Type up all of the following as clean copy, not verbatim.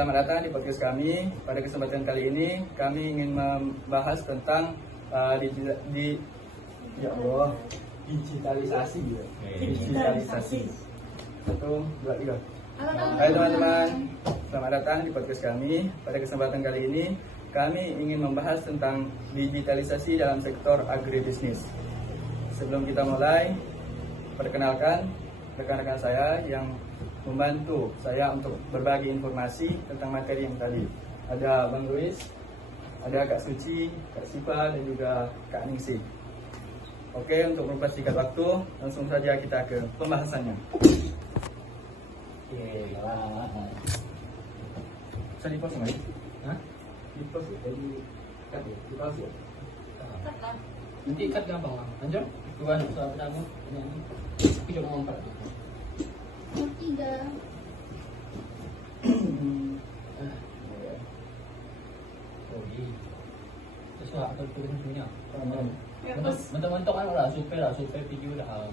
Selamat datang di podcast kami. Pada kesempatan kali ini kami ingin membahas tentang digitalisasi. Digitalisasi. 1, 2, 3. Hai teman-teman, selamat datang di podcast kami. Pada kesempatan kali ini kami ingin membahas tentang digitalisasi dalam sektor agribisnis. Sebelum kita mulai, perkenalkan rekan-rekan saya yang membantu saya untuk berbagi informasi tentang materi yang tadi. Ada Bang Luis, ada Kak Suci, Kak Sipa, dan juga Kak Ningsi. Oke, untuk mempersingkat waktu, langsung saja kita ke pembahasannya. Bisa di-pause nggak? Hah? Di-pause ya? Jadi cut ya? Di-pause ya? Cut lah. Nanti cut gampang lah. Lanjut. Tuan soal pertama. Tapi cuma ngomong 4. Nomor 3. Sesuai apa tulis punya. Ya, Mentok-mentok kan lah, survei video dah.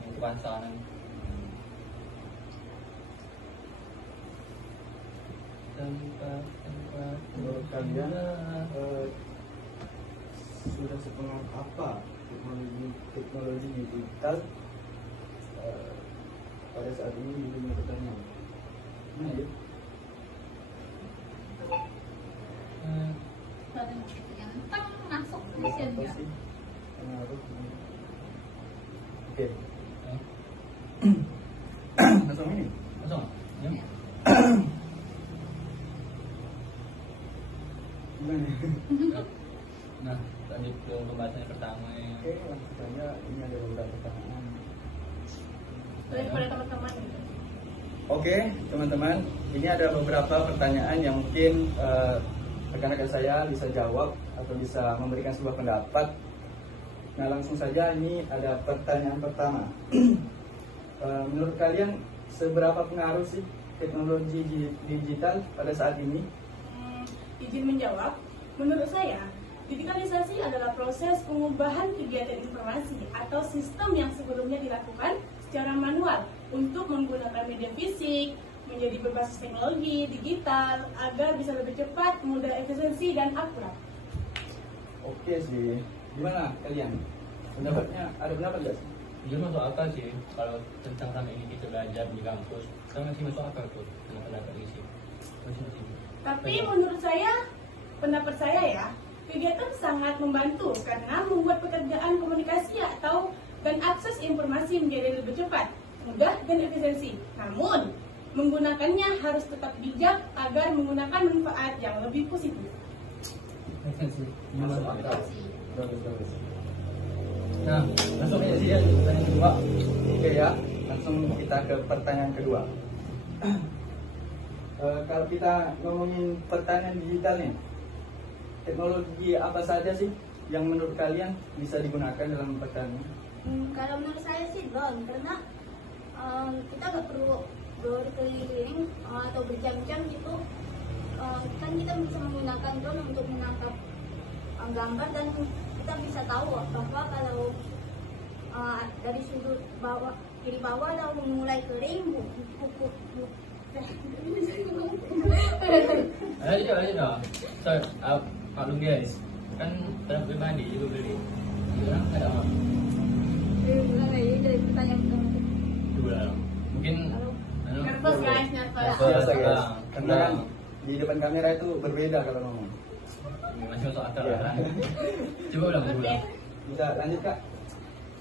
Yang kebangsaan. Tempat Menurut kalian sudah sepengaruh apa teknologi digital pada saat ini di dunia pertanian? Nah, ya. Ganteng masuk Apa tulisannya. sih pengaruh? Oke, langsung ini. Kosong. Ya. Gimana? Nah, lanjut ke pembahasan yang pertama ya. Oke, langsung saja. Ini ada beberapa pertanyaan. Daripada teman-teman gitu. Oke, teman-teman, ini ada beberapa pertanyaan yang mungkin rekan-rekan saya bisa jawab atau bisa memberikan sebuah pendapat. Nah, langsung saja ini ada pertanyaan pertama. Menurut kalian seberapa pengaruh sih teknologi digital pada saat ini? Izin menjawab, menurut saya, digitalisasi adalah proses pengubahan kegiatan informasi atau sistem yang sebelumnya dilakukan secara manual untuk menggunakan media fisik menjadi berbasis teknologi digital agar bisa lebih cepat, mudah, efisiensi, dan akurat. Oke sih, gimana kalian? Pendapatnya ada pendapat nggak sih? Dia masuk akal sih kalau tentang sama ini kita belajar di kampus. Kita masih masuk akal tuh dengan pendapat ini sih. Masih. Tapi menurut saya, pendapat saya ya, kegiatan sangat membantu karena membuat pekerjaan komunikasi dan akses informasi menjadi lebih cepat, mudah, dan efisiensi. Namun, menggunakannya harus tetap bijak agar menggunakan manfaat yang lebih positif. Masuk akal. Bagus. Nah, langsung aja sih ya pertanyaan kedua. Oke ya, langsung kita ke pertanyaan kedua. Kalau kita ngomongin pertanian digital nih, teknologi apa saja sih yang menurut kalian bisa digunakan dalam pertanian? Kalau menurut saya sih drone, karena kita nggak perlu berkeliling atau berjam-jam gitu. Kan kita bisa menggunakan drone untuk menangkap gambar dan kita bisa tahu bahwa kalau dari sudut bawah kiri bawah lalu mulai kering, Ayo dong. So, maklum guys, kan terang pribadi juga beli. Orang ada apa? dari pertanyaan Dua. Mungkin nervous guys, nervous. Biasa guys, Ah, karena kan di depan kamera itu berbeda kalau ngomong. masih masuk akal Iya. lah. Coba ulang dulu. Bisa lanjut Kak?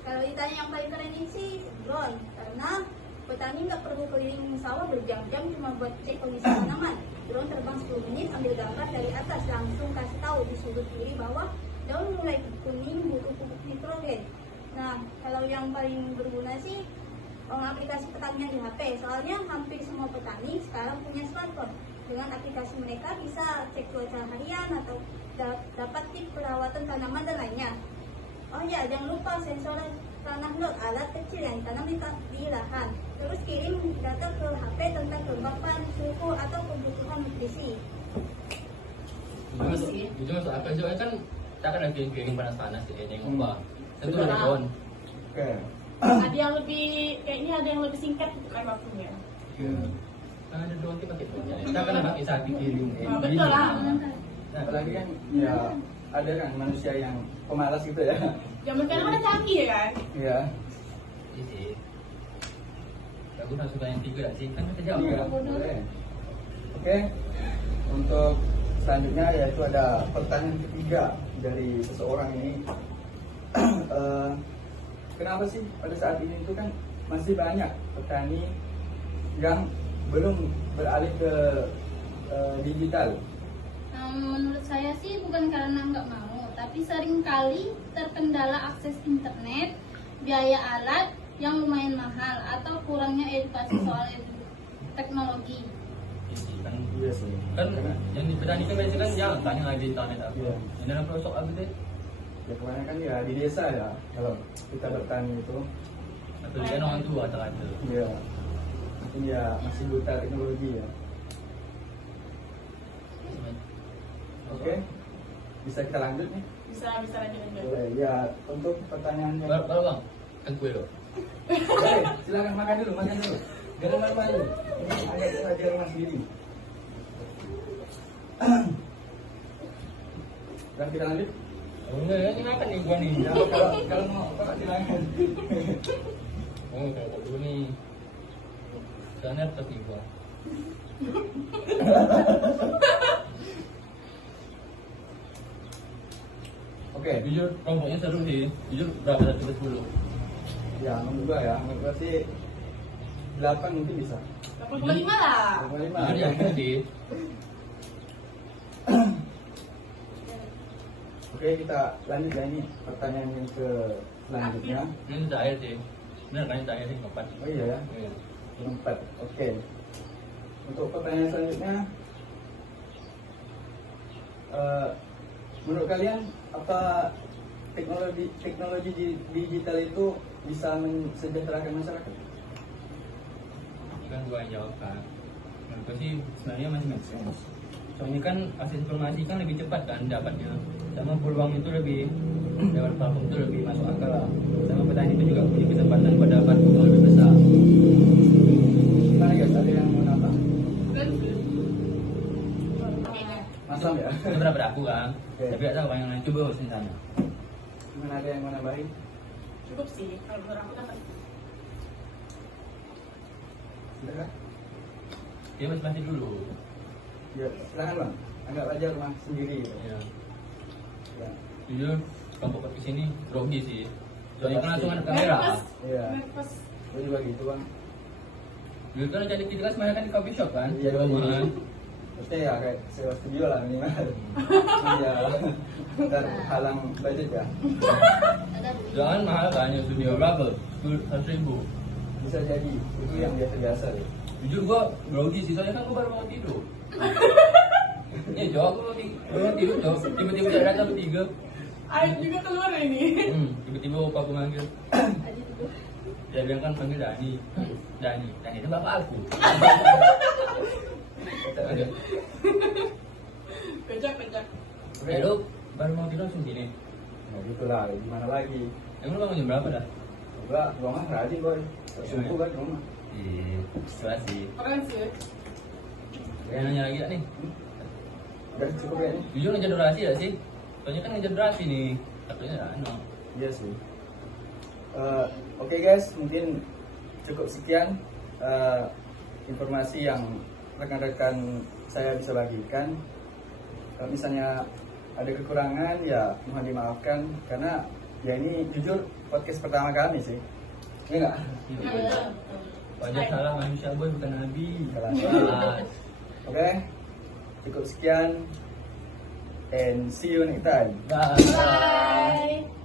Kalau ditanya yang paling keren ini sih drone, karena petani nggak perlu keliling sawah berjam-jam cuma buat cek kondisi tanaman. Drone terbang 10 menit, ambil gambar dari atas, langsung kasih tahu di sudut kiri bawah daun mulai kuning, butuh pupuk nitrogen. Nah, kalau yang paling berguna sih aplikasi pertanian di HP. Soalnya hampir semua petani sekarang punya smartphone. Dengan aplikasi mereka bisa cek cuaca harian atau dapat tips perawatan tanaman dan lainnya. Oh ya, jangan lupa sensor tanah lot, alat kecil yang ditanam di lahan. Terus kirim data ke HP tentang kelembapan, suhu, atau kebutuhan nutrisi. Itu masuk akal juga kan. Kita kan lagi keliling panas-panas ya, nengok apa. Tentu ada drone. Oke. Ada yang lebih, kayaknya ada yang lebih singkat untuk kan waktunya. Kan ada dua kita pakai punya. Kita kan pakai sapi kiri. Betul lah. Nah, apalagi kan ya ada kan manusia yang pemalas gitu ya. Zaman sekarang kan canggih ya kan. Iya. Iya sih. Aku tak suka yang tiga sih, kan kita jauh. Iya, boleh. Oke. Untuk selanjutnya yaitu ada pertanyaan ketiga dari seseorang ini. Kenapa sih pada saat ini itu kan masih banyak petani yang belum beralih ke digital? Menurut saya sih bukan karena nggak mau, tapi seringkali terkendala akses internet, biaya alat yang lumayan mahal, atau kurangnya edukasi soal teknologi. Kan, Iya sih. kan yang di petani kan biasanya kan jangan tanya aja internet apa. Iya. Yang dalam pelosok apa deh? Ya kebanyakan ya di desa ya kalau kita bertani itu. Atau dia orang tua kata-kata. Iya. Mungkin ya masih buta teknologi ya. Oke. Bisa kita lanjut nih? Bisa lanjut. Boleh. Ya, untuk pertanyaan yang Kalau bang, kan kue lo. Boleh, silakan makan dulu. Jangan malu-malu. Ini agak saja rumah sendiri. Dan kita lanjut. Oh enggak, ini makan nih gua nih. Ya, kalau mau apa silakan. Oh kayak dulu nih. Sana tapi gua. Oke. Jujur kelompoknya seru sih. Jujur berapa 1/10? Ya, menurut gua ya, menurut gua sih 8 mungkin bisa. 85 lah. 5. Jujur yang ini sih. Oke, kita lanjut ya ini pertanyaan yang ke selanjutnya. Ini terakhir sih. Benar kan yang terakhir sih keempat. Oh iya ya, Iya. 4. Oke. Untuk pertanyaan selanjutnya, menurut kalian apa teknologi digital itu bisa mensejahterakan masyarakat? Ini kan gua yang jawab kan. Menurutku sih sebenarnya masih make sense. Soalnya kan akses informasi kan lebih cepat kan dapatnya. Sama peluang itu lebih lewat platform itu lebih masuk akal lah. Sama petani itu juga punya kesempatan buat dapat untung lebih besar. Gimana guys? Ada yang mau nambah? Oke, nah. Masam ya? Itu berapa aku kan. Oke. Tapi gak tahu apa yang lain. Coba host tanya. Gimana, ada yang mau nambahin? Cukup sih kalau menurut aku dapat. Silakan. Dia masih dulu. Ya, silakan bang. Anggap aja rumah sendiri. Ya. Ya. Jujur kelompok podcast ini grogi sih. Soalnya kan langsung ada kamera. Iya. Nervous. Gue juga gitu bang. Dulu kan jadi kita kan sebenarnya kan di coffee shop kan. Iya, Di rumah kan. Maksudnya ya kayak sewa studio lah minimal. Iya. Dan halang budget ya. Ada Jangan mahal kan yang studio berapa? 100.000. Bisa jadi itu yang biasa deh. Jujur gua grogi sih, soalnya kan gua baru mau tidur. Iya, Cok, gua mau tidur, Cok. Tiba-tiba dia datang bertiga. Air juga keluar ini. Tiba-tiba opa aku manggil. Dia bilang kan panggil Dani. Dani itu bapak aku. Ada. Pecah. Oke. Lu baru mau tidur langsung gini. Nah gitu lah, gimana lagi? Emang lu bangun jam berapa dah? Enggak, gua mah rajin boy. Subuh kan rumah. Iya, jelas sih. Keren sih. Kayak nanya lagi gak nih? Udah cukup ya ini? Jujur ngejar durasi gak sih? Soalnya kan ngejar durasi nih. Takutnya ada Iya sih. Oke guys, mungkin cukup sekian informasi yang rekan-rekan saya bisa bagikan. Kalau misalnya ada kekurangan ya mohon dimaafkan karena ya ini jujur podcast pertama kami sih. Iya nggak? Ya, betul. Wajar salah manusia boy bukan nabi. Salah. Oke, cukup sekian and see you next time. Bye. Bye.